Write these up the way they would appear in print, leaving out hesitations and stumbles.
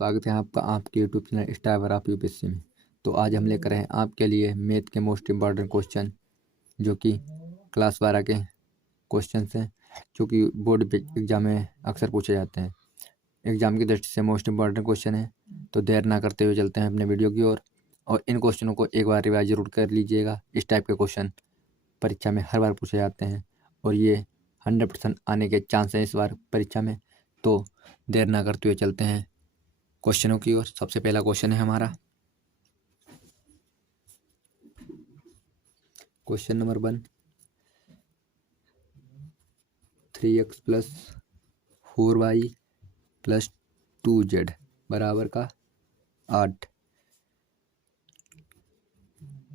स्वागत है आपका आपके YouTube channel star of UPSC में। तो आज हम लेकर आए आपके लिए मैथ के मोस्ट इम्पॉर्टेंट क्वेश्चन, जो कि क्लास 12 के क्वेश्चन हैं, जो कि बोर्ड एग्जाम में अक्सर पूछे जाते हैं। एग्जाम की दृष्टि से मोस्ट इम्पॉर्टेंट क्वेश्चन है। तो देर ना करते हुए चलते हैं अपने वीडियो की ओर, और इन क्वेश्चनों को एक बार रिवाइज जरूर कर लीजिएगा। इस टाइप के क्वेश्चन परीक्षा में हर बार पूछे जाते हैं और ये 100% आने के चांस हैं इस बार परीक्षा में। तो देर ना करते हुए चलते हैं क्वेश्चनों की ओर। सबसे पहला क्वेश्चन है हमारा question number 1, 3x + 4y + 2z बराबर का 8,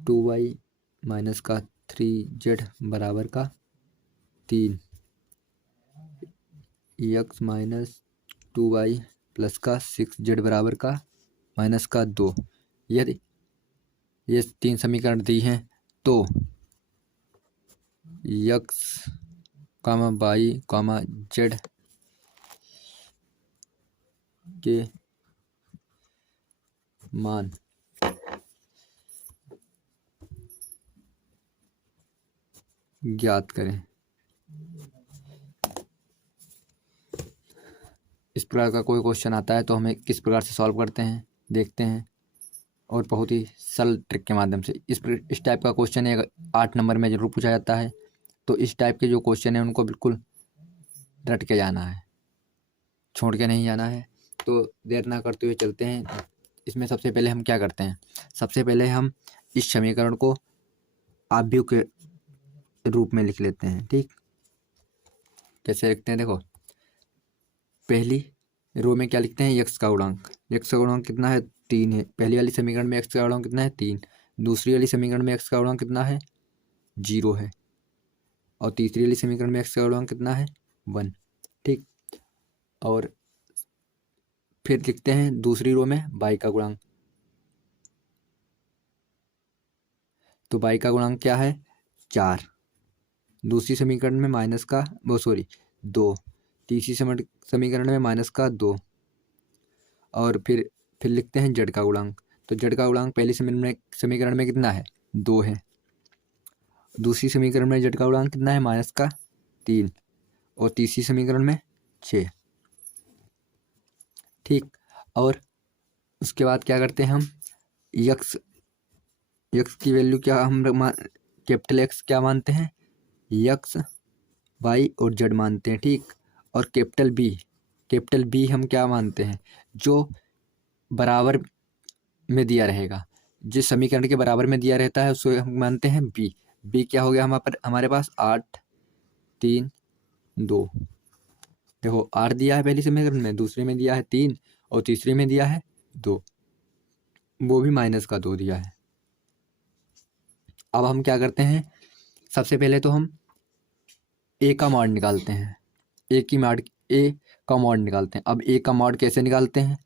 2y - का 3z बराबर का 3, x - 2y + का 6z बराबर का -2। यदि ये 3 समीकरण दी हैं तो x, y, z के मान ज्ञात करें। इस प्रकार का कोई क्वेश्चन आता है तो हमें किस प्रकार से सॉल्व करते हैं देखते हैं, और बहुत ही सरल ट्रिक के माध्यम से। इस टाइप का क्वेश्चन 8 नंबर में जरूर पूछा जाता है। तो इस टाइप के जो क्वेश्चन हैं उनको बिल्कुल रट के जाना है, छोड़ के नहीं जाना है। तो देर ना करते हुए चलते हैं। इसमें सबसे पहले हम क्या करते हैं, सबसे पहले हम इस समीकरण को आव्यूह के रूप में लिख लेते हैं। ठीक, कैसे लिखते हैं देखो। पहली रो में क्या लिखते हैं, x का गुणांक। x का गुणांक कितना है, 3 है। पहली वाली समीकरण में x का गुणांक कितना है, 3। दूसरी वाली समीकरण में x का गुणांक कितना है, 0 है। और तीसरी वाली समीकरण में x का गुणांक कितना है, 1। ठीक, और फिर लिखते हैं दूसरी रो में y का गुणांक। तो y का गुणांक क्या है, 4। दूसरी समीकरण में -2। तीसरी समीकरण में -2। और फिर लिखते हैं z का गुणांक। तो z का गुणांक पहली समीकरण में कितना है, 2 है। दूसरी समीकरण में z का गुणांक कितना है, -3। और तीसरी समीकरण में 6। ठीक, और उसके बाद क्या करते हैं हम, x की वैल्यू क्या हम कैपिटल X क्या मानते हैं, x, y और z मानते हैं। ठीक, और कैपिटल B हम क्या मानते हैं, जो बराबर में दिया रहेगा। जिस समीकरण के बराबर में दिया रहता है उसको हम मानते हैं b क्या हो गया हमारे पास, 8, 3, 2। देखो 8 दिया है पहली समीकरण में, दूसरे में दिया है 3 और तीसरे में दिया है 2, वो भी -2 दिया है। अब हम क्या करते हैं, सबसे पहले तो हम a का मॉड निकालते हैं। a का मॉड निकालते हैं। अब a का मॉड कैसे निकालते हैं,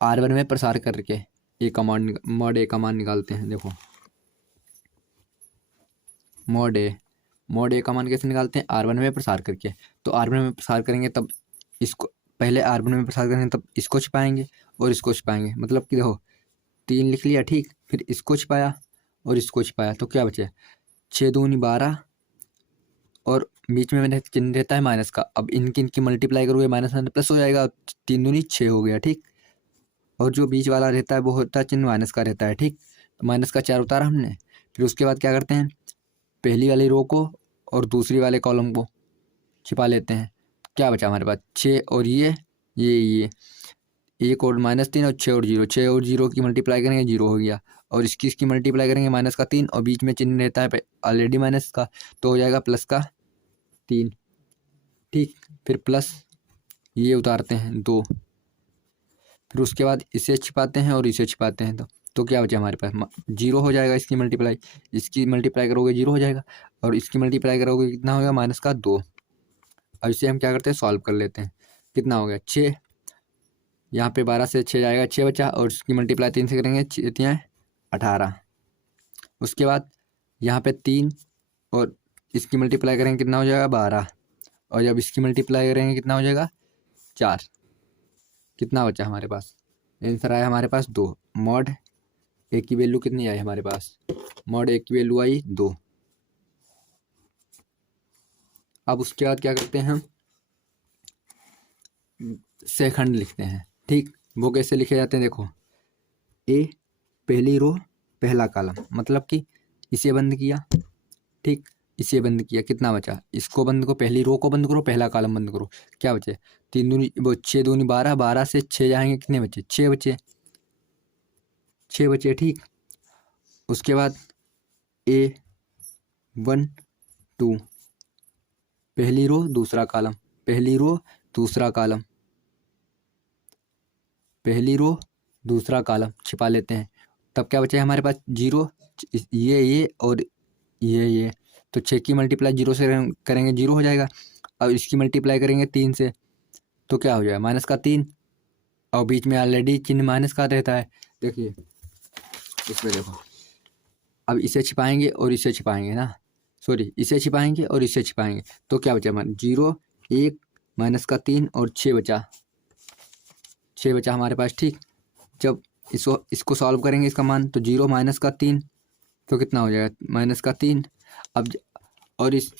R1 में प्रसार करके a का मॉड a का मान निकालते हैं। देखो मॉड a का मान कैसे निकालते हैं, R1 में प्रसार करके। तो R1 में प्रसार करेंगे तब इसको, पहले R1 में प्रसार करेंगे तब इसको छिपाएंगे और इसको छिपाएंगे। मतलब कि देखो 3 लिख लिया, ठीक, फिर इसको छिपाया और इसको छिपाया, तो क्या बचे, 6 दूनी 12 और बीच में मैंने चिन्ह रहता है माइनस का। अब इनकी मल्टीप्लाई करोगे माइनस प्लस हो जाएगा, 3 दूनी 6 हो गया। ठीक, और जो बीच वाला रहता है वो होता है चिन्ह माइनस का रहता है। ठीक, तो माइनस का 4 उतारा हमने। फिर उसके बाद क्या करते हैं, पहली वाली रो को और दूसरी वाले कॉलम को छिपा लेते हैं। क्या बचा हमारे पास, 6 और ये 1 और -3 और 6 और 0। 6 और 0 की मल्टीप्लाई करेंगे 0 हो गया, और इसकी मल्टीप्लाई करेंगे -3 और बीच में चिन्ह रहता है ऑलरेडी माइनस का, तो हो जाएगा +3। ठीक, फिर प्लस ये उतारते हैं 2। फिर उसके बाद इसे छिपाते हैं और इसे छिपाते हैं, तो क्या बचा हमारे पास, 0 हो जाएगा। इसकी मल्टीप्लाई करोगे 0 हो जाएगा, और इसकी मल्टीप्लाई करोगे कितना होगा, -2। अब इसे हम क्या करते हैं, सॉल्व कर लेते हैं। कितना हो गया, 6। यहाँ पे 12 से 6 जाएगा, 6 बचा, और इसकी मल्टीप्लाई 3 से करेंगे, 18। उसके बाद यहाँ पे 3 और इसकी मल्टीप्लाई करेंगे कितना हो जाएगा, 12। और जब इसकी मल्टीप्लाई करेंगे कितना हो जाएगा, 4। कितना बचा हमारे पास? आंसर आया हमारे पास 2। मॉड ए की वैल्यू कितनी आई हमारे पास? मॉड ए की वैल्यू आई 2। अब उसके बाद क्या करते हैं हम? सेकंड लिखते हैं। ठीक, वो कैसे लिखे जाते हैं देखो। ए पहली रो पहला कॉलम, मतलब कि इसे बंद किया, ठीक, इसे बंद किया, कितना बचा? इसको बंद करो, पहली रो को बंद करो, पहला कॉलम बंद करो, क्या बचे? 3 दूनी वो 6 दूनी 12, 12 से 6 जाएंगे, कितने बचे? 6 बचे, 6 बचे, ठीक। उसके बाद A1 2, पहली रो दूसरा कॉलम, पहली रो दूसरा कॉलम, पहली रो दूसरा कॉलम छिपा लेते हैं। तब क्या बचे हमारे पास? 0, ये और ये। तो 6 की मल्टीप्लाई 0 से करेंगे 0 हो जाएगा। अब इसकी मल्टीप्लाई करेंगे 3 से, तो क्या हो जाएगा? -3। और बीच में ऑलरेडी चिन्ह माइनस का रहता है, देखिए इसमें देखो। अब इसे छिपाएंगे और इसे छिपाएंगे ना, सॉरी, इसे छिपाएंगे और इसे छिपाएंगे, तो क्या बचा हमारे? 0, 1, -3 और 6 बचा, 6 बचा हमारे पास, ठीक। जब इसको सॉल्व करेंगे इसका मान, तो 0 -3, तो कितना हो जाएगा? -3। अब और इस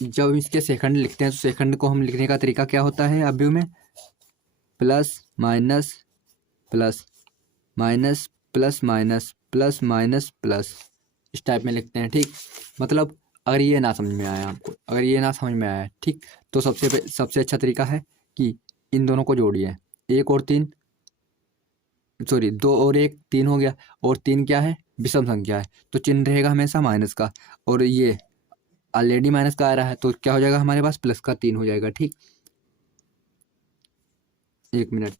जब इसके सेकंड लिखते हैं तो सेकंड को हम लिखने का तरीका क्या होता है अवयव में? Plus minus plus minus plus minus plus minus plus, इस टाइप में लिखते हैं, ठीक। मतलब अगर ये ना समझ में आया आपको, अगर ये ना समझ में आया, ठीक, तो सबसे अच्छा तरीका है कि इन दोनों को जोड़िए। 1 और 3, सॉरी 2 और 1 3 हो गया, और 3 क्या है? विषम संख्या है, तो चिन्ह रहेगा हमेशा माइनस का, और ये ऑलरेडी माइनस का आ रहा है, तो क्या हो जाएगा हमारे पास? +3 हो जाएगा, ठीक। 1 मिनट,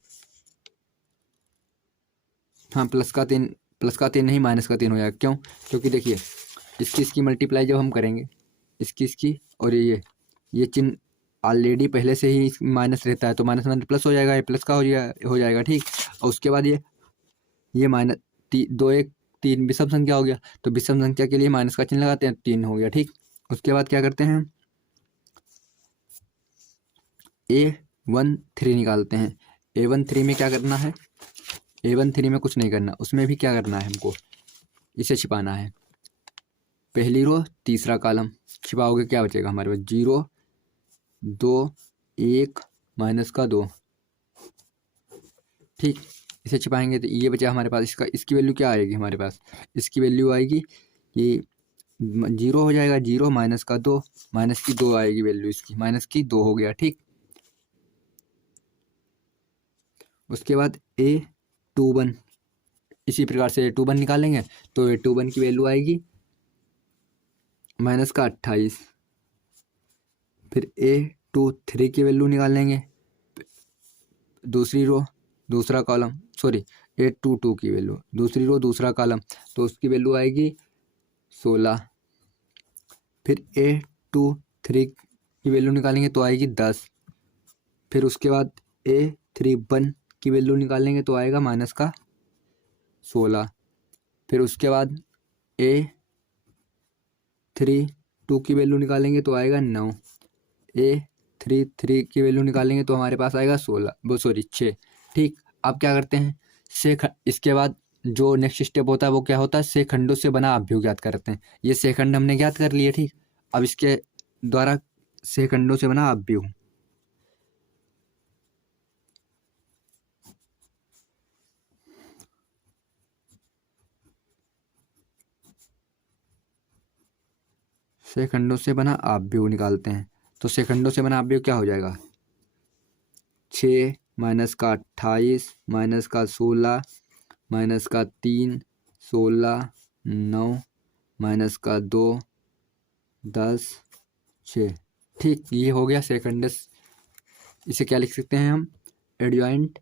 हाँ, +3 नहीं, -3 हो जाएगा। क्यों? क्योंकि देखिए इसकी मल्टीप्लाई जब हम करेंगे, इसकी और ये चिन्ह ऑलरेडी पहले से ही माइनस रहता है, तो माइनस माइनस प्लस हो जाएगा, ये प्लस का हो जाएगा, ठीक। और उसके बाद ये माइनस 2 1 3 विषम संख्या हो गया, तो विषम संख्या के लिए माइनस का चिन्ह लगाते हैं, 3 हो गया, ठीक। उसके बाद क्या करते हैं? A13 निकालते हैं। A13 में क्या करना है? A13 में कुछ नहीं करना, उसमें भी क्या करना है हमको? इसे छिपाना है। पहली रो तीसरा कॉलम छिपाओगे, क्या बचेगा हमारे पास? 0 2 1 -2, ठीक। इसे छिपाएंगे तो ये बचा हमारे पास। इसकी वैल्यू क्या आएगी हमारे पास? इसकी वैल्यू आएगी, ये 0 हो जाएगा, 0 -2, -2 आएगी वैल्यू इसकी, -2 हो गया, ठीक। उसके बाद A21, इसी प्रकार से A21 निकालेंगे, तो A21 की वैल्यू आएगी -28। फिर A23 की वैल्यू निकालेंगे, दूसरी रो दूसरा कॉलम, सॉरी A22 की वैल्यू, दूसरी रो दूसरा कॉलम, तो उसकी वैल्यू आएगी 16। फिर A23 की वैल्यू निकालेंगे तो आएगी 10। फिर उसके बाद A31 की वैल्यू निकालेंगे तो आएगा -16। फिर उसके बाद A32 की वैल्यू निकालेंगे तो आएगा 9। A33 की वैल्यू निकालेंगे तो हमारे पास आएगा 16, वो सॉरी 6, ठीक। अब क्या करते हैं? इसके बाद जो नेक्स्ट स्टेप होता है वो क्या होता है? शेखंडों से बना अवयव ज्ञात करते हैं। ये शेखंड हमने ज्ञात कर लिए, ठीक। अब इसके द्वारा शेखंडों से बना अवयव, शेखंडों से बना अवयव निकालते हैं। तो शेखंडों से बना अवयव क्या हो जाएगा? 6 -28 -16 -3 16 9 -2 10 6, ठीक। ये हो गया सेकंडस। इसे क्या लिख सकते हैं हम? एडजॉइंट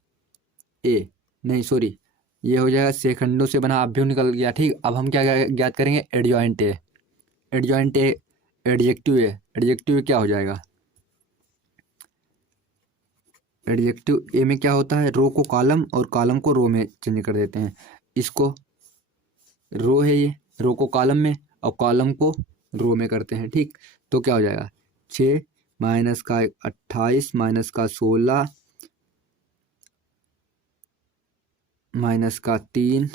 ए, नहीं सॉरी, ये हो जाएगा शेखंडों से बना अवयव निकल गया, ठीक। अब हम क्या ज्ञात करेंगे? Adjoint A. Adjoint A adjective A, adjective क्या हो जाएगा? एडजेक्टिव ए में क्या होता है? रो को कॉलम और कॉलम को रो में चेंज कर देते हैं। इसको रो है, ये रो को कॉलम में और कॉलम को रो में करते हैं, ठीक। तो क्या हो जाएगा? 6 -28 -16 माइनस का 3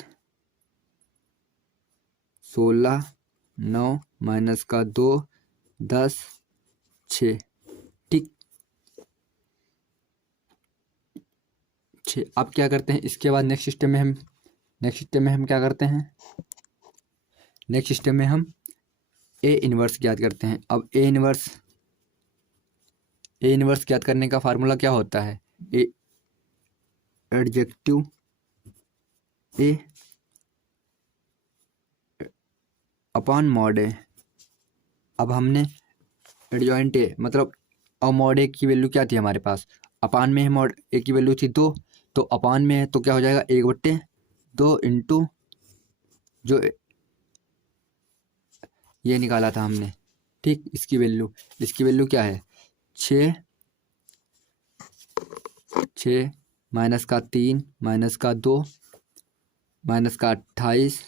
16 9 माइनस का 2 10 6। ठीक, 6। अब क्या करते हैं इसके बाद नेक्स्ट स्टेप में हम क्या करते हैं, नेक्स्ट स्टेप में हम ए इनवर्स ज्ञात करते हैं। अब ए इनवर्स ज्ञात करने का फार्मूला क्या होता है, ए एडजेक्टिव ए अपॉन मॉड ए। अब हमने एडजॉइंट ए मतलब अब मॉड ए की वैल्यू क्या थी हमारे पास, अपान में है, मॉड ए की वैल्यू थी 2, तो अपान में है तो क्या हो जाएगा 1/2 इंटू जो ये निकाला था हमने। ठीक, इसकी वैल्यू क्या है 6 माइनस का 3 माइनस का 2 माइनस का 28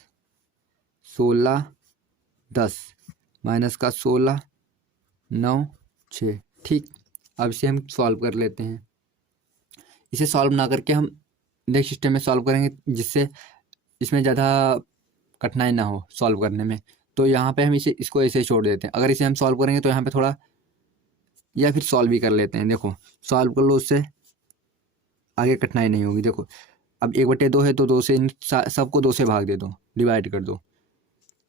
16 10 माइनस का 16 9 6। ठीक, अब इसे हम सॉल्व कर लेते हैं। इसे सॉल्व ना करके हम नेक्स्ट स्टेप में सॉल्व करेंगे जिससे इसमें ज़्यादा कठिनाई ना हो सॉल्व करने में। तो यहाँ पे हम इसको ऐसे ही छोड़ देते हैं। अगर इसे हम सॉल्व करेंगे तो यहाँ पे थोड़ा, या फिर सॉल्व भी कर लेते हैं। देखो सॉल्व कर लो, उससे आगे कठिनाई नहीं होगी। देखो अब 1/2 है तो 2 से सबको 2 से भाग दे दो, डिवाइड कर दो,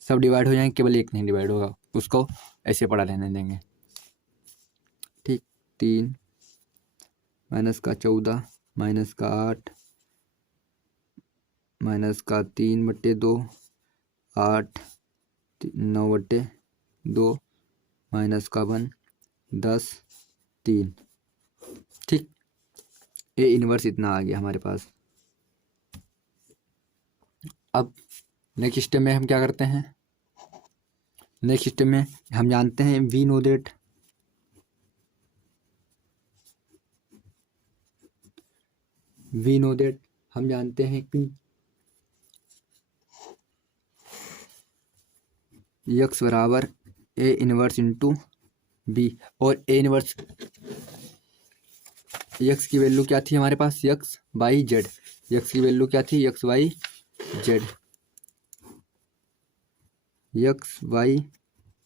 सब डिवाइड हो जाएंगे, केवल एक नहीं डिवाइड होगा, उसको ऐसे पढ़ा रहने देंगे। ठीक, 3 माइनस का 14 माइनस का 8 माइनस का 3/2 8 9/2 माइनस का 1 10 3। ठीक, ए इनवर्स इतना आ गया हमारे पास। अब नेक्स्ट स्टेप में हम क्या करते हैं, नेक्स्ट स्टेप में हम जानते हैं वी नो दैट हम जानते हैं कि यक्स बराबर ए इनवर्स इंटू बी, और ए इनवर्स यक्स की वैल्यू क्या थी हमारे पास, यक्स वाई जेड। यक्स की वैल्यू क्या थी, x y z, x y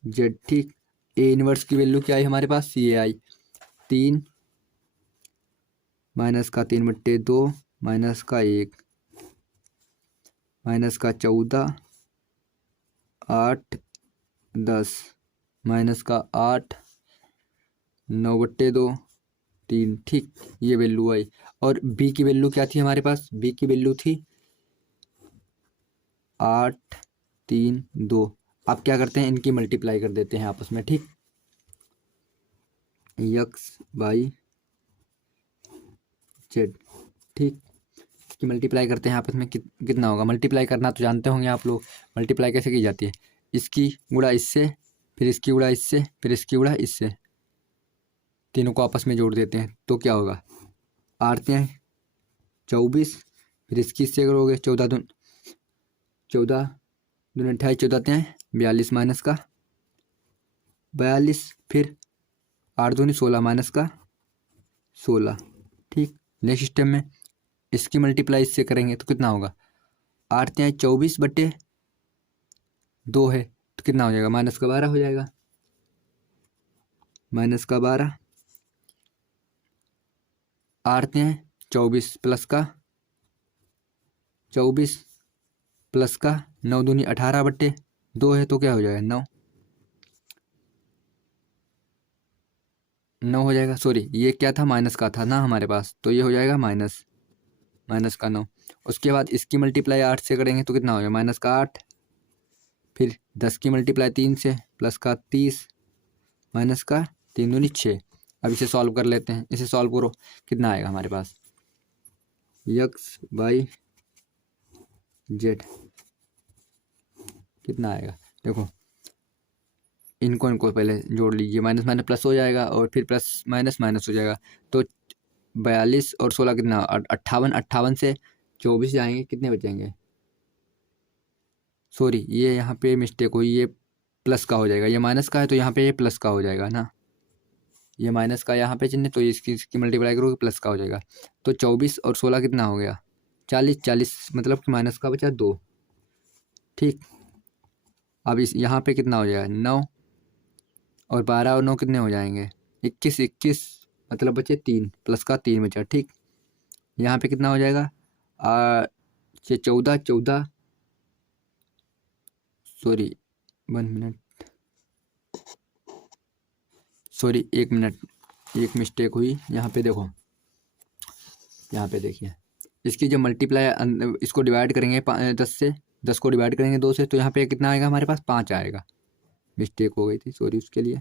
z. ठीक, ए इनवर्स की वैल्यू क्या आई हमारे पास, ये आई 3 माइनस का 3/2 माइनस का 1 माइनस का 14 8 10 माइनस का 8 9/2 3। ठीक, ये वैल्यू आई। और बी की वैल्यू क्या थी हमारे पास, बी की वैल्यू थी 8 3 2। अब क्या करते हैं, इनकी मल्टीप्लाई कर देते हैं आपस में। ठीक, यक्स वाई जेड। ठीक, इसकी मल्टीप्लाई करते हैं आपस में, कितना होगा, मल्टीप्लाई करना तो जानते होंगे आप लोग, मल्टीप्लाई कैसे की जाती है, इसकी गुणा इससे, फिर इसकी गुणा इससे, फिर इसकी गुणा इससे, तीनों को आपस में जोड़ देते हैं तो क्या होगा, आते हैं 24, फिर इसकी इससे करोगे 14 दून 28 14 हैं 42 माइनस का 42, फिर 8 दूनी 16 माइनस का 16। ठीक, नेक्स्ट स्टेप में इसकी मल्टीप्लाई इससे करेंगे तो कितना होगा, 8×24/2 है तो कितना हो जाएगा, माइनस का 12 हो जाएगा, माइनस का 12 8×24 प्लस का 9 दूनी 18/2 है तो क्या हो जाएगा 9 हो जाएगा। सॉरी, ये क्या था, माइनस का था ना हमारे पास, तो ये हो जाएगा माइनस का 9। उसके बाद इसकी मल्टीप्लाई 8 से करेंगे तो कितना हो जाएगा, माइनस का 8, फिर 10 की मल्टीप्लाई 3 से, प्लस का 30 माइनस का 3 दूनी 6। अब इसे सॉल्व कर लेते हैं, इसे सॉल्व करो, कितना आएगा हमारे पास, यक्स वाई जेड कितना आएगा, देखो इनको पहले जोड़ लीजिए, माइनस माइनस प्लस हो जाएगा और फिर प्लस माइनस माइनस हो जाएगा, तो 42 और 16 कितना, 58 से 24 जाएंगे, कितने बचेंगे, सॉरी ये यहाँ पे मिस्टेक हुई, ये प्लस का हो जाएगा, ये माइनस का है तो यहाँ पे ये प्लस का हो जाएगा ना, ये माइनस का यहाँ पे चिन्ह, तो इसकी मल्टीप्लाई करोगे प्लस का हो जाएगा, तो 24 और 16 कितना हो गया 40 40 मतलब कि माइनस का बचा 2। ठीक, अब इस यहाँ पे कितना हो जाएगा 9, और 12 और 9 कितने हो जाएंगे 21 21 मतलब बचे 3, प्लस का 3 बचा। ठीक, यहाँ पे कितना हो जाएगा 14 14, सॉरी 1 मिनट, सॉरी 1 मिनट, एक मिस्टेक हुई यहाँ पे। देखो यहाँ पे देखिए, इसकी जो मल्टीप्लाई इसको डिवाइड करेंगे 10 से, 10 को डिवाइड करेंगे 2 से, तो यहाँ पे कितना आएगा हमारे पास 5 आएगा। मिस्टेक हो गई थी, सॉरी उसके लिए,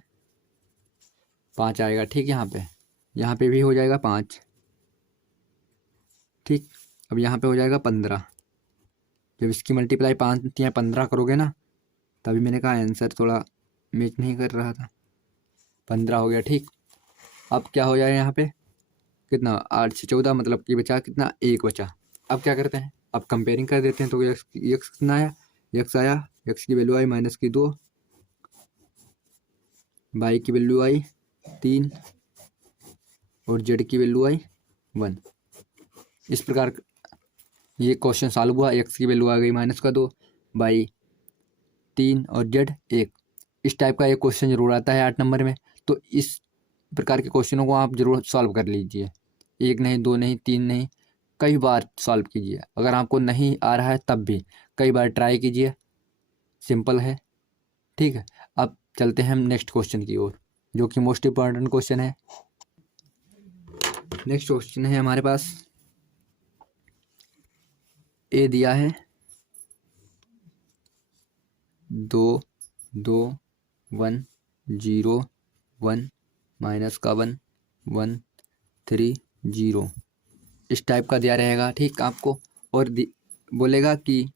5 आएगा। ठीक, यहाँ पे भी हो जाएगा 5। ठीक, अब यहाँ पे हो जाएगा 15। जब इसकी मल्टीप्लाई 5 या 15 करोगे ना, तभी मैंने कहा आंसर थोड़ा मैच नहीं कर रहा था। 15 हो गया। ठीक, अब क्या हो जाएगा यहाँ पे कितना 8 से 14 मतलब कि बचा कितना 1 बचा। अब क्या करते हैं, अब कंपेयरिंग कर देते हैं। तो यक्स कितना आया, यक्स आया, यक्स की वैल्यू आई माइनस की 2, वाई की वैल्यू आई 3, और जेड की वैल्यू आई 1। इस प्रकार ये क्वेश्चन सॉल्व हुआ। एक्स की वैल्यू आ गई माइनस का 2, वाई 3 और जेड 1। इस टाइप का एक क्वेश्चन जरूर आता है 8 नंबर में। तो इस प्रकार के क्वेश्चनों को आप जरूर सॉल्व कर लीजिए, 1 नहीं 2 नहीं 3 नहीं, कई बार सॉल्व कीजिए। अगर आपको नहीं आ रहा है तब भी कई बार ट्राई कीजिए, सिंपल है। ठीक है, अब चलते हैं हम नेक्स्ट क्वेश्चन की ओर, जो कि मोस्ट इम्पॉर्टेंट क्वेश्चन है। नेक्स्ट क्वेश्चन है हमारे पास, ए दिया है 2 2 1 0 1 माइनस का 1 1 3 0, इस टाइप का दिया रहेगा। ठीक, आपको और बोलेगा कि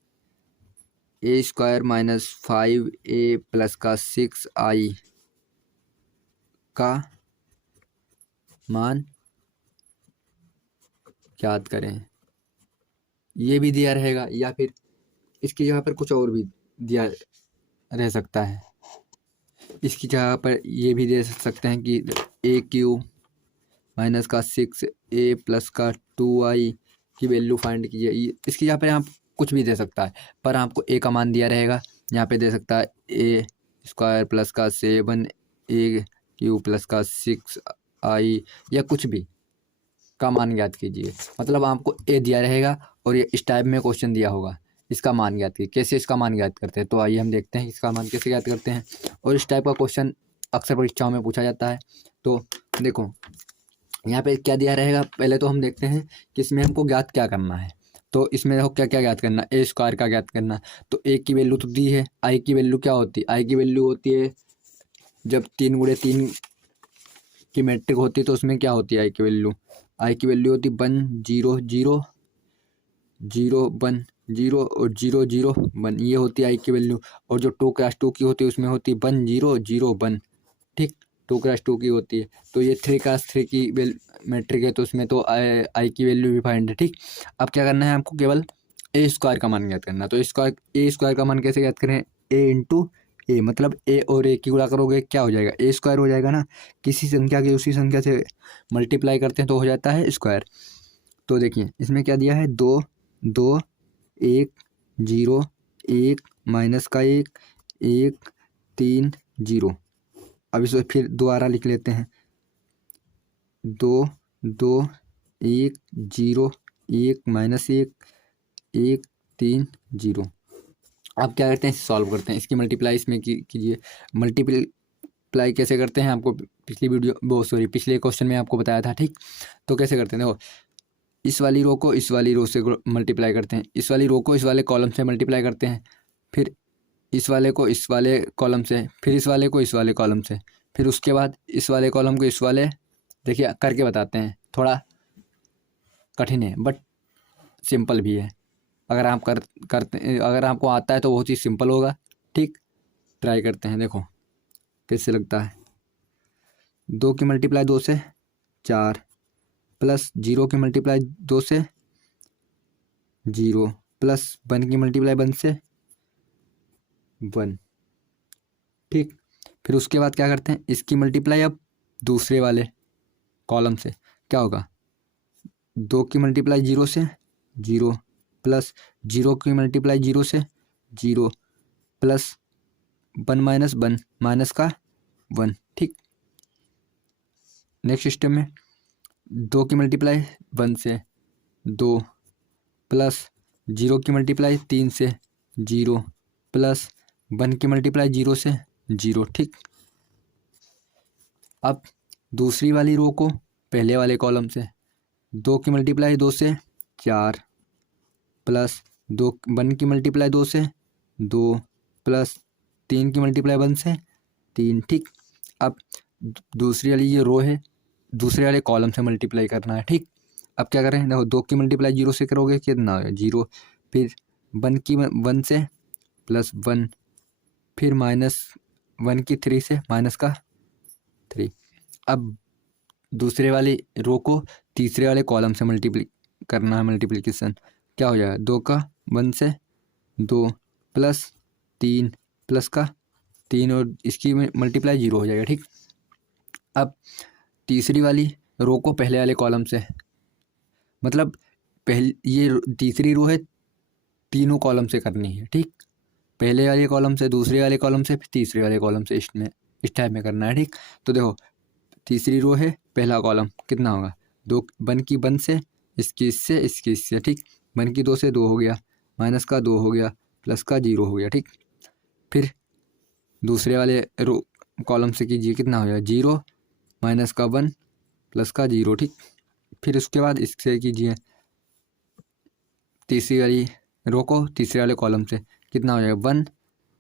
ए स्क्वायर माइनस 5a प्लस का 6i का मान याद करें। ये भी दिया रहेगा, या फिर इसकी जगह पर कुछ और भी दिया रह सकता है। इसकी जगह पर ये भी दे सकते हैं कि ए क्यू माइनस का 6a प्लस का 2i की वैल्यू फाइंड कीजिए। इसकी जगह पर आप कुछ भी दे सकता है, पर आपको ए का मान दिया रहेगा। यहाँ पे दे सकता है ए स्क्वायर प्लस का 7a क्यू प्लस का 6i, या कुछ भी का मान ज्ञात कीजिए। मतलब आपको ए दिया रहेगा और ये इस टाइप में क्वेश्चन दिया होगा, इसका मान ज्ञात कीजिए। कैसे इसका मान ज्ञात करते हैं, तो आइए हम देखते हैं इसका मान कैसे ज्ञात करते हैं। और इस टाइप का क्वेश्चन अक्सर परीक्षाओं में पूछा जाता है। तो देखो यहाँ पे क्या दिया रहेगा, पहले तो हम देखते हैं कि इसमें हमको ज्ञात क्या करना है। तो इसमें देखो क्या क्या ज्ञात करना, ए स्क्वायर का ज्ञात करना। तो ए की वैल्यू तो दी है, आई की वैल्यू क्या होती है, आई की वैल्यू होती है जब 3 गुणे 3 की मैट्रिक होती है, तो उसमें क्या होती है आई की वैल्यू, आई की वैल्यू होती 1 0 0 0 1 0 और 0 0 1, ये होती है आई की वैल्यू। और जो 2 क्रॉस 2 की होती है उसमें होती है 1 0 0 1। ठीक, 2 क्रॉस 2 की होती है। तो ये 3 क्रॉस 3 की मैट्रिक है, तो उसमें तो आई की वैल्यू भी फाइंड है। ठीक, अब क्या करना है हमको, केवल ए स्क्वायर का मान ज्ञात करना। तो ए स्क्वायर का मान कैसे ज्ञात करें, ए इंटू ए, मतलब ए और ए की गुणा करोगे क्या हो जाएगा, ए स्क्वायर हो जाएगा ना। किसी संख्या की उसी संख्या से मल्टीप्लाई करते हैं तो हो जाता है स्क्वायर। तो देखिए इसमें क्या दिया है 2 2 1 0 1 माइनस का 1 1 3 0। अब इसे फिर दोबारा लिख लेते हैं, 2 2 1 0 1 माइनस 1 1 3 0। अब क्या करते हैं, सॉल्व करते हैं। इसकी मल्टीप्लाई इसमें कीजिए। मल्टीप्लाई कैसे करते हैं आपको पिछली पिछले क्वेश्चन में आपको बताया था। ठीक, तो कैसे करते हैं, देखो इस वाली रो को इस वाली रो से मल्टीप्लाई करते हैं, इस वाली रो को इस वाले कॉलम से मल्टीप्लाई करते हैं, फिर इस वाले को इस वाले कॉलम से, फिर इस वाले को इस वाले कॉलम से, फिर उसके बाद इस वाले कॉलम को इस वाले। देखिए करके बताते हैं, थोड़ा कठिन है बट सिंपल भी है। अगर आप करते अगर आपको आता है तो बहुत ही सिंपल होगा। ठीक, ट्राई करते हैं, देखो कैसे लगता है। 2 की मल्टीप्लाई 2 से 4, प्लस 0 की मल्टीप्लाई 2 से 0, प्लस 1 की मल्टीप्लाई 1 से 1। ठीक, फिर उसके बाद क्या करते हैं, इसकी मल्टीप्लाई अब दूसरे वाले कॉलम से क्या होगा, 2 की मल्टीप्लाई 0 से जीरो प्लस जीरो की मल्टीप्लाई जीरो से zero plus one minus one minus का वन। ठीक, नेक्स्ट स्टेप में दो की मल्टीप्लाई वन से दो प्लस जीरो की मल्टीप्लाई तीन से जीरो प्लस वन की मल्टीप्लाई जीरो से जीरो। ठीक, अब दूसरी वाली रो को पहले वाले कॉलम से दो की मल्टीप्लाई दो से चार प्लस दो वन की मल्टीप्लाई दो से दो प्लस तीन की मल्टीप्लाई वन से तीन। ठीक, अब दूसरी वाली ये रो है दूसरे वाले कॉलम से मल्टीप्लाई करना है। ठीक, अब क्या करें, देखो दो की मल्टीप्लाई जीरो से करोगे कितना होगा जीरो, फिर वन से प्लस वन, फिर माइनस वन की थ्री से माइनस का थ्री। अब दूसरे वाली रो को तीसरे वाले कॉलम से मल्टीप्लाई करना है, मल्टीप्लिकेशन। क्या हो जाएगा, दो का वन से दो प्लस तीन प्लस का तीन और इसकी मल्टीप्लाई जीरो हो जाएगा। ठीक, अब तीसरी वाली रो को पहले वाले कॉलम से, मतलब पहले ये तीसरी रो है तीनों कॉलम से करनी है। ठीक, पहले वाले कॉलम से दूसरे वाले कॉलम से फिर तीसरे वाले कॉलम से इस टाइप में करना है। ठीक, तो देखो तीसरी रो है पहला कॉलम कितना होगा, दो वन की वन से इसकी इससे इसकी इससे। ठीक, वन की दो से दो हो गया, माइनस का दो हो गया, प्लस का जीरो हो गया। ठीक, फिर दूसरे वाले रो कॉलम से कीजिए कितना हो जाएगा, जीरो माइनस का वन प्लस का जीरो। ठीक, फिर उसके बाद इससे कीजिए तीसरी वाली रो को तीसरे वाले कॉलम से कितना हो जाएगा, वन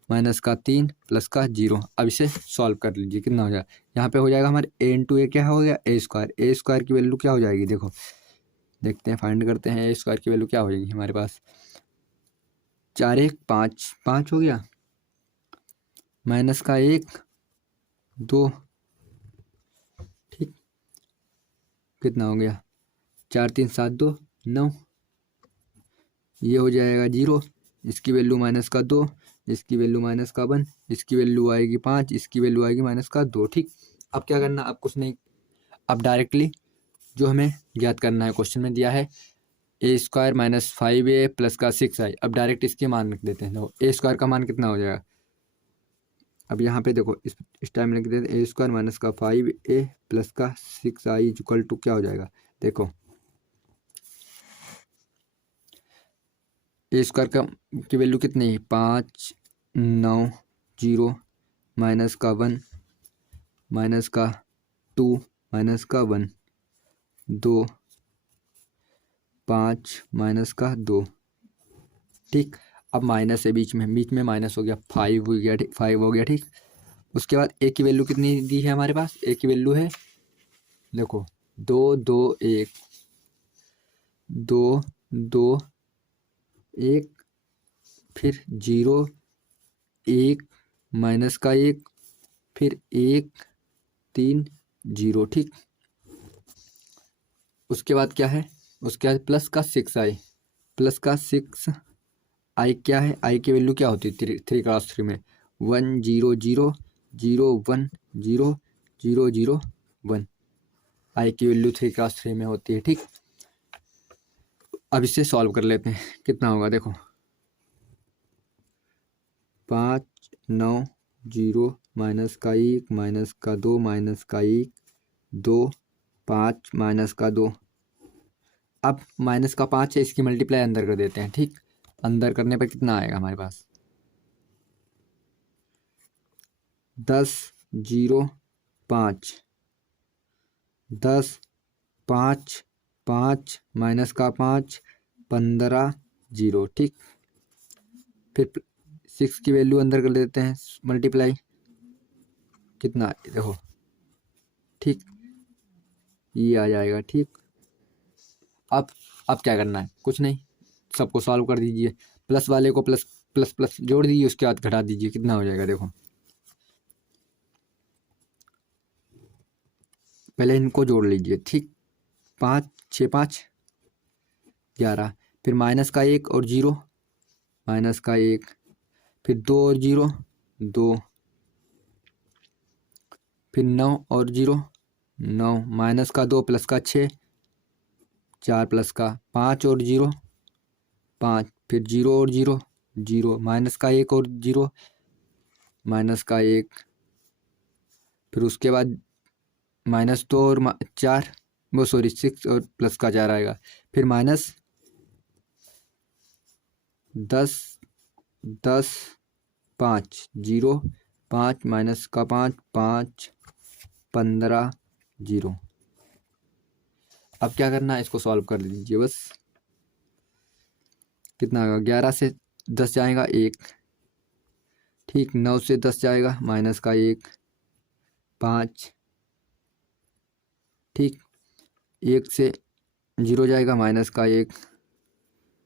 माइनस का तीन प्लस का जीरो। अब इसे सॉल्व कर लीजिए कितना हो जाएगा, यहाँ पे हो जाएगा हमारे ए इंटू ए क्या हो गया, ए स्क्वायर। ए स्क्वायर की वैल्यू क्या हो जाएगी, देखो देखते हैं, फाइंड करते हैं ए स्क्वायर की वैल्यू क्या हो जाएगी हमारे पास, चार एक पाँच, पाँच हो गया माइनस का एक दो। ठीक, कितना हो गया, चार तीन सात दो नौ, ये हो जाएगा जीरो, इसकी वैल्यू माइनस का दो, इसकी वैल्यू माइनस का वन, इसकी वैल्यू आएगी पाँच, इसकी वैल्यू आएगी माइनस का दो। ठीक, अब क्या करना, अब कुछ नहीं, अब डायरेक्टली जो हमें ज्ञात करना है क्वेश्चन में दिया है ए स्क्वायर माइनस फाइव ए प्लस का सिक्स आई। अब डायरेक्ट इसके मान लिख देते हैं। देखो ए स्क्वायर का मान कितना हो जाएगा, अब यहाँ पे देखो इस टाइम लिख देते हैं ए स्क्वायर माइनस का फाइव ए प्लस का सिक्स आई इक्वल टू क्या हो जाएगा, देखो ए स्क्वायर का की वैल्यू कितनी है, पाँच नौ जीरो माइनस का वन माइनस का टू माइनस का वन दो पाँच माइनस का दो। ठीक, अब माइनस है बीच में माइनस हो गया, फाइव हो गया। ठीक, फाइव हो गया। ठीक, उसके बाद ए की वैल्यू कितनी दी है हमारे पास, ए की वैल्यू है देखो दो दो एक, दो दो एक, फिर जीरो एक माइनस का एक, फिर एक तीन जीरो। ठीक, उसके बाद क्या है, उसके बाद प्लस का सिक्स आई, प्लस का सिक्स आई क्या है, आई की वैल्यू क्या होती है थ्री क्लास थ्री में, one zero zero zero one zero zero zero one, i की वैल्यू थ्री क्लास थ्री में होती है। ठीक, अब इसे सॉल्व कर लेते हैं, कितना होगा देखो पाँच नौ जीरो माइनस का एक माइनस का दो माइनस का एक दो पाँच माइनस का दो। अब माइनस का पाँच है, इसकी मल्टीप्लाई अंदर कर देते हैं। ठीक, अंदर करने पर कितना आएगा हमारे पास, दस जीरो पाँच, दस पाँच पाँच माइनस का पाँच पंद्रह जीरो। ठीक, फिर सिक्स की वैल्यू अंदर कर देते हैं मल्टीप्लाई, कितना देखो ठीक ये आ जाएगा। ठीक, अब क्या करना है, कुछ नहीं, सबको सॉल्व कर दीजिए, प्लस वाले को प्लस प्लस प्लस जोड़ दीजिए, उसके बाद घटा दीजिए, कितना हो जाएगा देखो, पहले इनको जोड़ लीजिए। ठीक, पाँच छः पाँच ग्यारह, फिर माइनस का एक और जीरो माइनस का एक, फिर दो और जीरो दो, फिर नौ और जीरो नौ, माइनस का दो प्लस का छः चार प्लस का पाँच और जीरो 5, फिर 0 और 0 0, माइनस का 1 और 0 माइनस का 1, फिर उसके बाद -2 और 4, वो सॉरी 6 और प्लस का 4 आएगा, फिर -10 10 5 0 5 माइनस का 5 5 15 0। अब क्या करना है, इसको सॉल्व कर लीजिए बस। कितना आएगा, 11 से 10 जाएगा 1, ठीक, 9 से 10 जाएगा माइनस का 1 5, ठीक, 1 से 0 जाएगा माइनस का 1,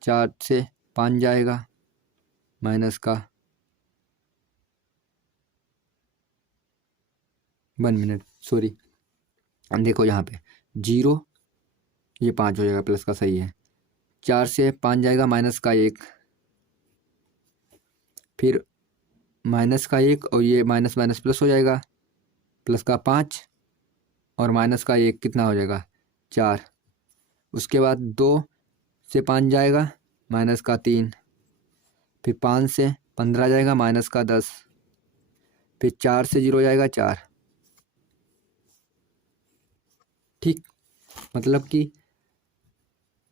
4 से 5 जाएगा माइनस का 1 मिनट सॉरी, देखो यहाँ पे 0, ये 5 हो जाएगा प्लस का, सही है। 4 से 5 जाएगा माइनस का 1, फिर माइनस का 1 और ये माइनस माइनस प्लस हो जाएगा, प्लस का 5 और माइनस का 1 कितना हो जाएगा 4। उसके बाद 2 से 5 जाएगा माइनस का 3, फिर 5 से 15 जाएगा माइनस का 10, फिर 4 से 0 जाएगा 4, ठीक। मतलब कि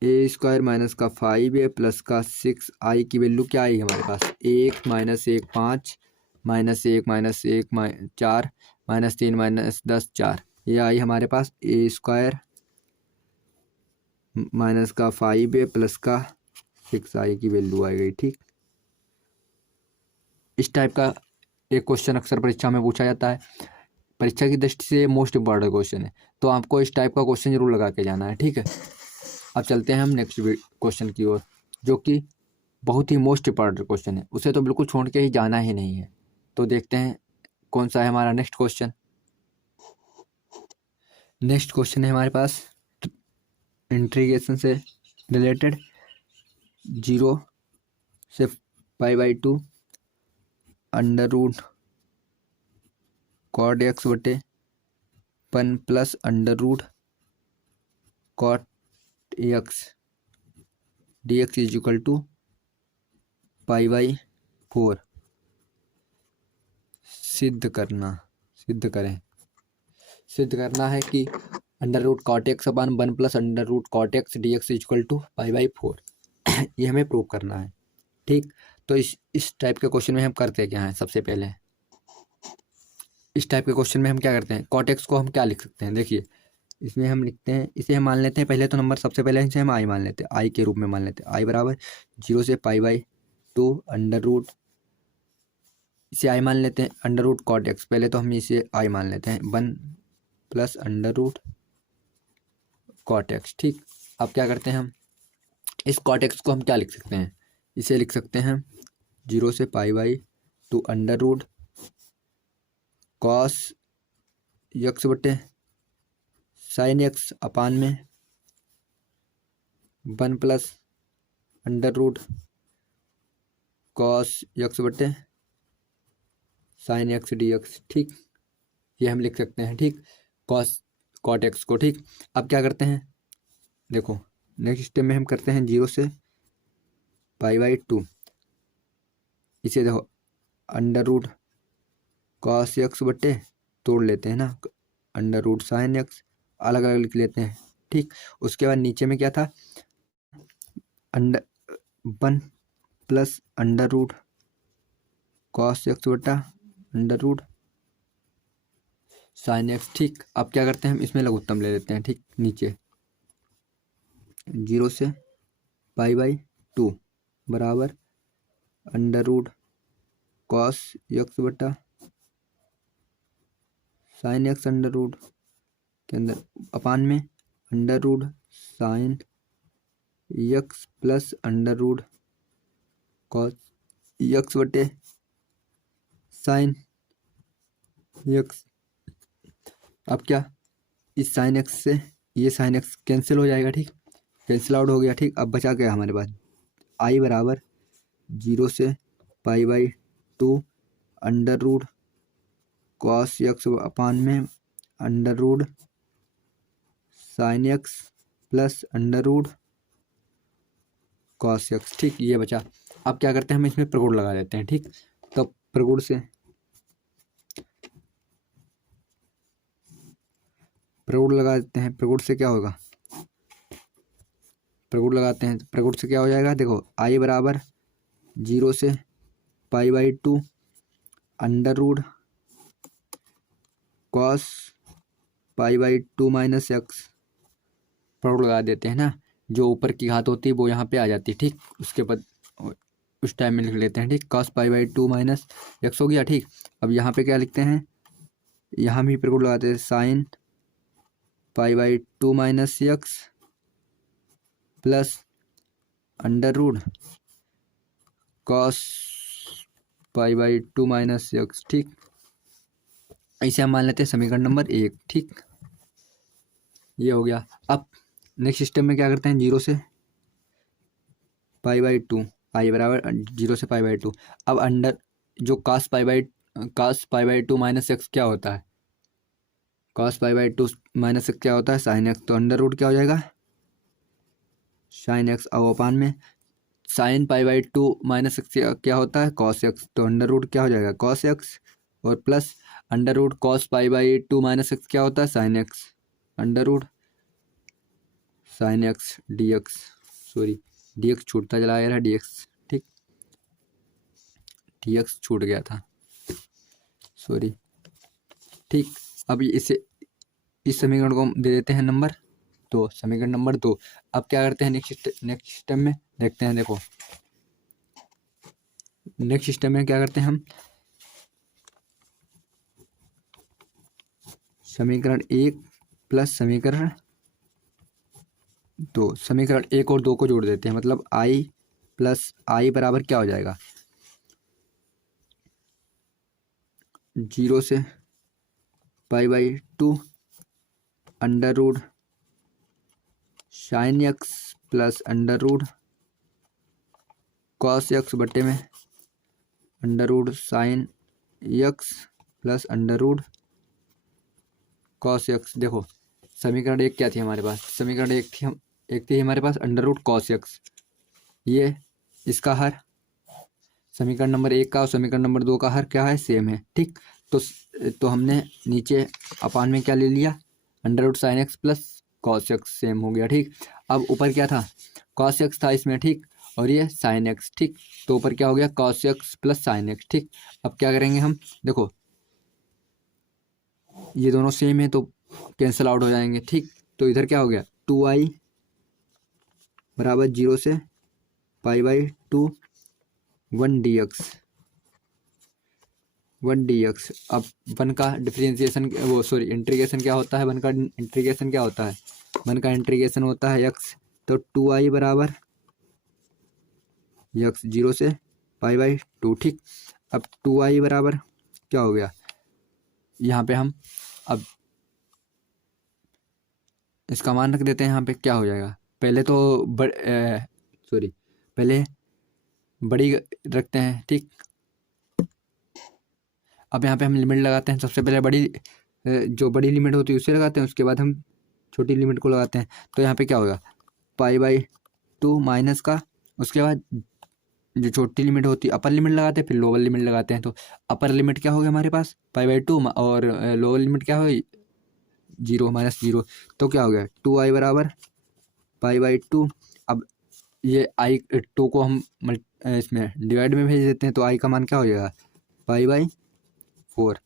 a² माइनस का 5a प्लस का 6i की वैल्यू क्या आएगी हमारे पास, 1 -1 5 -1 -1 4 -3 -10 4, ये आई हमारे पास a² माइनस का 5a प्लस का 6i की वैल्यू आ गई, ठीक। इस टाइप का एक क्वेश्चन अक्सर परीक्षा में पूछा जाता है, परीक्षा की दृष्टि से मोस्ट इम्पॉर्टेंट क्वेश्चन है, तो आपको इस टाइप का क्वेश्चन जरूर लगा के जाना है, ठीक है। अब चलते हैं हम नेक्स्ट क्वेश्चन की ओर, जो कि बहुत ही मोस्ट इम्पॉर्टेंट क्वेश्चन है, उसे तो बिल्कुल छोड़ के ही जाना ही नहीं है। तो देखते हैं कौन सा है हमारा नेक्स्ट क्वेश्चन। नेक्स्ट क्वेश्चन है हमारे पास इंटीग्रेशन से रिलेटेड, 0 से π/2 अंडर रूट कॉट x बटे 1 plus under root cot x dx is equal to π/4 सिद्ध करना है कि अंडर रूट कॉट x अपन 1 plus under root cot x dx is equal to π/4 ये हमें प्रूव करना है, ठीक। तो इस टाइप के क्वेश्चन में हम करते क्या हैं, सबसे पहले इस टाइप के क्वेश्चन में हम क्या करते हैं, कॉट x को हम क्या लिख सकते हैं, देखिए इसमें हम लिखते हैं, इसे हम मान लेते हैं पहले तो नंबर, सबसे पहले इसे हम i मान लेते हैं, i के रूप में मान लेते हैं, i बराबर 0 से π/2 अंडर रूट, इसे i मान लेते हैं अंडर रूट कॉट x, पहले तो हम इसे i मान लेते हैं 1 plus under root cot x, ठीक। अब क्या करते हैं हम, इस कॉट x को हम क्या लिख सकते हैं, इसे लिख सकते हैं 0 से π/2 अंडर रूट कॉस x बटे साइन x अपान में 1 plus under root cos x बटे साइन x dx, ठीक। ये हम लिख सकते हैं, ठीक, कॉट x को, ठीक। अब क्या करते हैं, देखो नेक्स्ट स्टेप में हम करते हैं 0 से π/2, इसे देखो अंडर रूट कॉस x बटे, तोड़ लेते हैं ना, अंडर रूट साइन x, अलग अलग लिख लेते हैं, ठीक। उसके बाद नीचे में क्या था, 1 plus under root cos x बटा अंडर रूट साइन x, ठीक। अब क्या करते हैं, हम इसमें लघुत्तम ले लेते हैं, ठीक, नीचे 0 से π/2 बराबर अंडर रूट कॉस x बटा साइन x अंडर रूट के अंदर अपान में under root sine x plus under root cos x बटे साइन x। अब क्या, इस साइन x से ये साइन x कैंसिल हो जाएगा, ठीक, कैंसिल आउट हो गया, ठीक। अब बचा क्या हमारे पास, i बराबर 0 से π/2 under root cos x upon में under root sine x plus under root cos x. ठीक, ये बचा। अब क्या करते हैं, हम इसमें प्रगुण लगा देते हैं। ठीक, तो प्रगुण लगा देते हैं। प्रगुण से क्या होगा, प्रगुण लगाते हैं, प्रगुण से क्या हो जाएगा, देखो आई बराबर 0 से π/2 under root cos π/2 minus x. प्रगुण लगा देते हैं ना, जो ऊपर की घात होती है वो यहाँ पे आ जाती है। ठीक, उसके बाद उस टाइम में लिख लेते हैं। ठीक, कॉस π/2 माइनस एक्स हो गया। ठीक, अब यहाँ पे क्या लिखते हैं, यहाँ भी प्रगुण लगाते हैं, sine π/2 minus x plus under root cos π/2 minus x. ठीक, ऐसे हम मान लेते हैं समीकरण नंबर 1। ठीक, ये हो गया। अब नेक्स्ट सिस्टम में क्या करते हैं, 0 से π/2, आई बराबर 0 से π/2। अब अंडर जो cos π/2 माइनस एक्स क्या होता है, cos π/2 माइनस एक्स क्या होता है, साइन एक्स। तो अंडर रूट क्या हो जाएगा, साइन एक्स। अब अपान में साइन π/2 माइनस एक्स क्या होता है, कॉस एक्स। तो अंडर रूट क्या हो जाएगा, कॉस एक्स, और plus under root cos π/2 minus x क्या होता है, sine x. Under root sine x d x, sorry d x छूटता चला गया था, डी एक्स। ठीक, डी एक्स छूट गया था, सॉरी। ठीक, अब इसे इस समीकरण को हम दे देते हैं नंबर 2, समीकरण नंबर 2। अब क्या करते हैं, नेक्स्ट सिस्टम में देखते हैं। देखो नेक्स्ट सिस्टम में क्या करते हैं हम, समीकरण 1 प्लस समीकरण 2, समीकरण 1 और 2 को जोड़ देते हैं। मतलब आई प्लस आई बराबर क्या हो जाएगा, 0 से π/2 under root sine x plus under root cos x बटे में under root sine x plus under root cos x. देखो समीकरण 1 क्या थी हमारे पास, समीकरण 1 थी हमारे पास अंडर रूट कॉस एक्स। ये इसका हर समीकरण नंबर 1 का और समीकरण नंबर 2 का हर क्या है, सेम है। ठीक, तो हमने नीचे अपान में क्या ले लिया, under root sine x plus cos x, same हो गया। ठीक, अब ऊपर क्या था, कॉस एक्स था इसमें। ठीक, और ये साइन एक्स। ठीक, तो ऊपर क्या हो गया, cos x plus sine x. ठीक, अब क्या करेंगे हम, देखो ये दोनों सेम है तो कैंसिल आउट हो जाएंगे। ठीक, तो इधर क्या हो गया, 2i बराबर 0 से π/2 1 dx, 1 dx। अब 1 का डिफरेंशिएशन वो सॉरी इंटीग्रेशन क्या होता है, 1 का इंटीग्रेशन क्या होता है, 1 का इंटीग्रेशन होता है x। तो 2i बराबर x 0 से π/2। ठीक, अब 2i बराबर क्या हो गया, यहाँ पे हम अब इसका मान रख देते हैं। यहाँ पे क्या हो जाएगा, पहले तो सॉरी पहले बड़ी रखते हैं। ठीक, अब यहाँ पे हम लिमिट लगाते हैं। सबसे पहले बड़ी जो बड़ी लिमिट होती है उससे लगाते हैं, उसके बाद हम छोटी लिमिट को लगाते हैं। तो यहाँ पे क्या होगा, π/2 माइनस का, उसके बाद जो छोटी लिमिट होती है अपर लिमिट लगाते हैं, फिर लोअर लिमिट लगाते हैं। तो अपर लिमिट क्या हो गया हमारे पास π/2, और लोअर लिमिट क्या हो 0 माइनस 0। तो क्या हो गया, 2i बराबर π/2। अब ये आई 2 को हम इसमें डिवाइड में भेज देते हैं, तो आई का मान क्या हो जाएगा, π/4।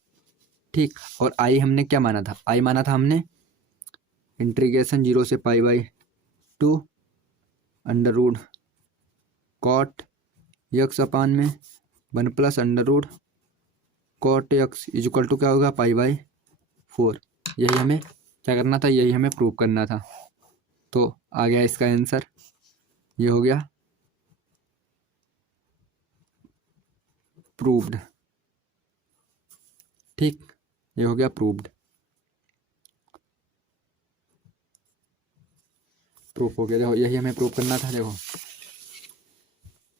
ठीक, और आई हमने क्या माना था, आई माना था हमने इंटीग्रेशन 0 से π/2 under root cot x upon में 1 plus under root cot x is equal to क्या होगा, π/4। यही हमें क्या करना था, यही हमें प्रूव करना था। तो आ गया इसका आंसर, ये हो गया प्रूव्ड। ठीक, ये हो गया प्रूव्ड, प्रूफ हो गया। देखो यही हमें प्रूव करना था। देखो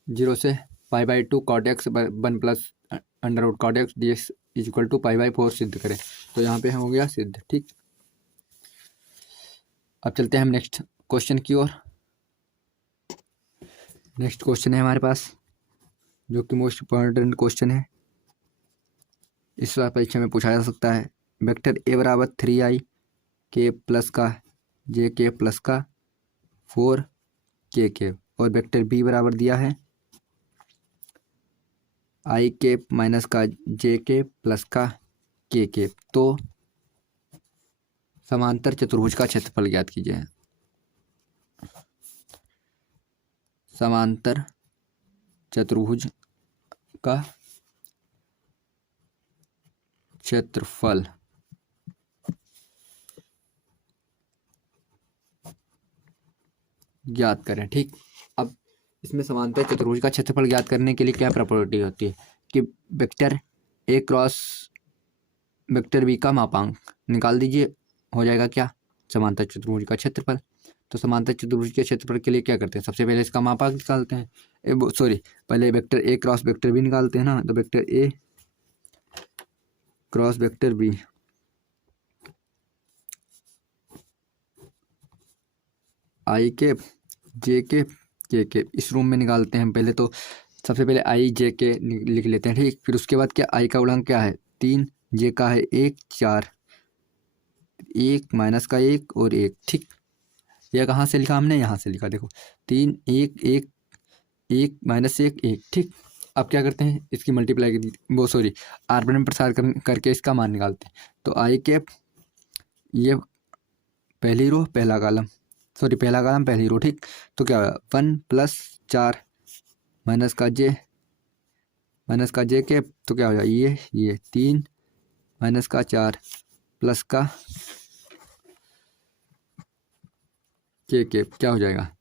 0 से π/2 cot x 1 plus under root cot x d x is equal to π/4 सिद्ध करें। तो यहाँ पे हो गया सिद्ध। ठीक, अब चलते हैं हम नेक्स्ट क्वेश्चन की ओर। नेक्स्ट क्वेश्चन है हमारे पास, जो कि मोस्ट इम्पॉर्टेंट क्वेश्चन है, इस बार परीक्षा में पूछा जा सकता है। वेक्टर ए बराबर 3i के प्लस का जे के प्लस का 4 के और वेक्टर बी बराबर दिया है आई के माइनस का जे के प्लस का के। तो समांतर चतुर्भुज का क्षेत्रफल ज्ञात कीजिए। समांतर चतुर्भुज का क्षेत्रफल ज्ञात करें। ठीक, अब इसमें समांतर चतुर्भुज का क्षेत्रफल ज्ञात करने के लिए क्या प्रॉपर्टी होती है कि vector A cross vector B का मापांक निकाल दीजिए, हो जाएगा क्या, समांतर चतुर्भुज का क्षेत्रफल। तो समांतर चतुर्भुज के क्षेत्रफल के लिए क्या करते हैं, सबसे पहले इसका मापांक निकालते हैं, सॉरी पहले vector A cross vector B निकालते हैं ना। तो vector A cross vector B i के जे के इस रूम में निकालते हैं। पहले तो सबसे पहले आई जे के लिख लेते हैं। ठीक, फिर उसके बाद क्या, आई का गुणांक क्या है 3, जे का है 1, 4, 1 माइनस का 1 और 1। ठीक, यह कहाँ से लिखा हमने, यहाँ से लिखा, देखो 3 1 1 1 माइनस 1 1। ठीक, अब क्या करते हैं, इसकी मल्टीप्लाई वो सॉरी आर में प्रसार करके इसका मान निकालते हैं। तो आई कैप ये पहली रो पहला कॉलम, सॉरी पहला कॉलम पहली रो। ठीक, तो क्या होगा 1 + 4 माइनस का जे कैप, तो क्या हो जाएगा ये 3 माइनस का 4 प्लस का के कैप, क्या हो जाएगा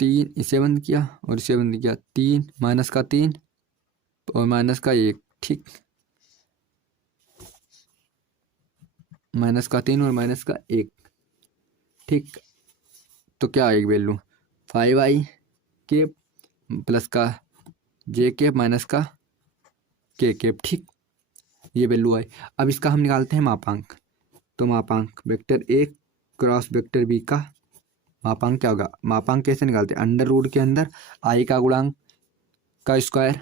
3, इसे बंद किया और इसे बंद किया, 3 माइनस का 3 और माइनस का 1। ठीक, माइनस का 3 और माइनस का 1। ठीक, तो क्या आएगी वैल्यू 5i कैप प्लस का जे कैप माइनस का के कैप। ठीक, ये वैल्यू आई। अब इसका हम निकालते हैं मापांक। तो मापांक vector A cross vector B का मापांक क्या होगा, मापांक कैसे निकालते हैं, अंडर रूट के अंदर आई का गुणांक का स्क्वायर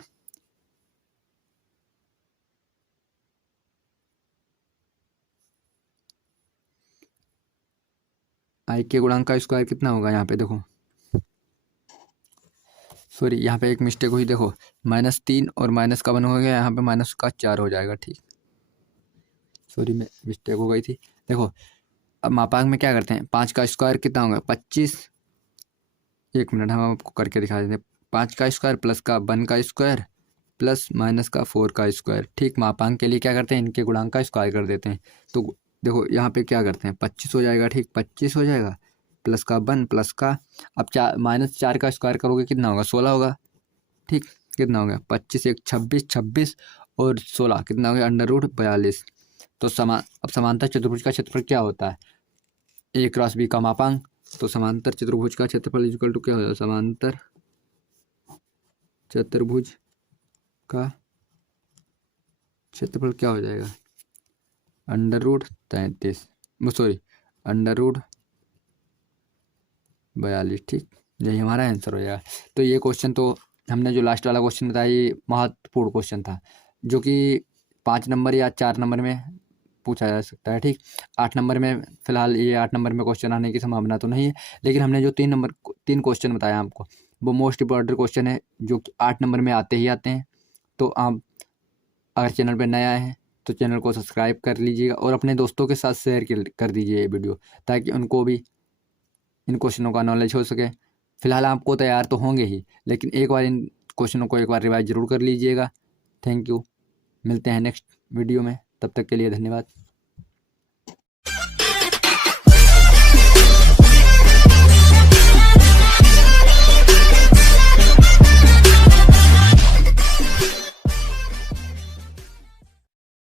आई के गुणांक का स्क्वायर कितना होगा, यहाँ पे देखो सॉरी यहाँ पे एक मिस्टेक हुई, देखो -3 और माइनस का 1 हो गया, यहाँ पे माइनस का 4 हो जाएगा। ठीक, सॉरी मैं मिस्टेक हो गई थी। देखो अब मापांक में क्या करते हैं, 5 का स्क्वायर कितना होगा 25, एक मिनट हम आपको करके दिखा देते हैं। 5 का स्क्वायर प्लस का 1 का स्क्वायर प्लस माइनस का 4 का स्क्वायर। ठीक, मापांक के लिए क्या करते हैं, इनके गुणांक का स्क्वायर कर देते हैं। तो देखो यहाँ पे क्या करते हैं 25 हो जाएगा। ठीक, 25 हो जाएगा प्लस का 1 प्लस का, अब -4 का स्क्वायर करोगे कितना होगा 16 होगा। ठीक, कितना हो गया 25 1 26 26 और 16 कितना हो गया √42। तो अब समांतर चतुर्भुज का क्षेत्रफल क्या होता है, ए क्रॉस बी का मापांक। तो समांतर चतुर्भुज का क्षेत्रफल इक्वल टू क्या हो जाएगा, समांतर चतुर्भुज का क्षेत्रफल क्या हो जाएगा √43, सॉरी √42। ठीक, यही हमारा आंसर हो जाएगा। तो ये क्वेश्चन तो हमने जो लास्ट वाला क्वेश्चन बताया ये महत्वपूर्ण क्वेश्चन था, जो कि 5 नंबर या 4 नंबर में पूछा जा सकता है। ठीक, 8 नंबर में फिलहाल ये 8 नंबर में क्वेश्चन आने की संभावना तो नहीं है, लेकिन हमने जो 3 क्वेश्चन बताया आपको वो मोस्ट इंपॉर्टेंट क्वेश्चन है, जो कि 8 नंबर में आते ही आते हैं। तो आप अगर चैनल पर नए आए हैं तो चैनल को सब्सक्राइब कर लीजिएगा और अपने दोस्तों के साथ शेयर कर दीजिए ये वीडियो, ताकि उनको भी इन क्वेश्चनों का नॉलेज हो सके। फिलहाल आपको तैयार तो होंगे ही, लेकिन एक बार इन क्वेश्चनों को एक बार रिवाइज जरूर कर लीजिएगा। थैंक यू, मिलते हैं नेक्स्ट वीडियो में, तब तक के लिए धन्यवाद।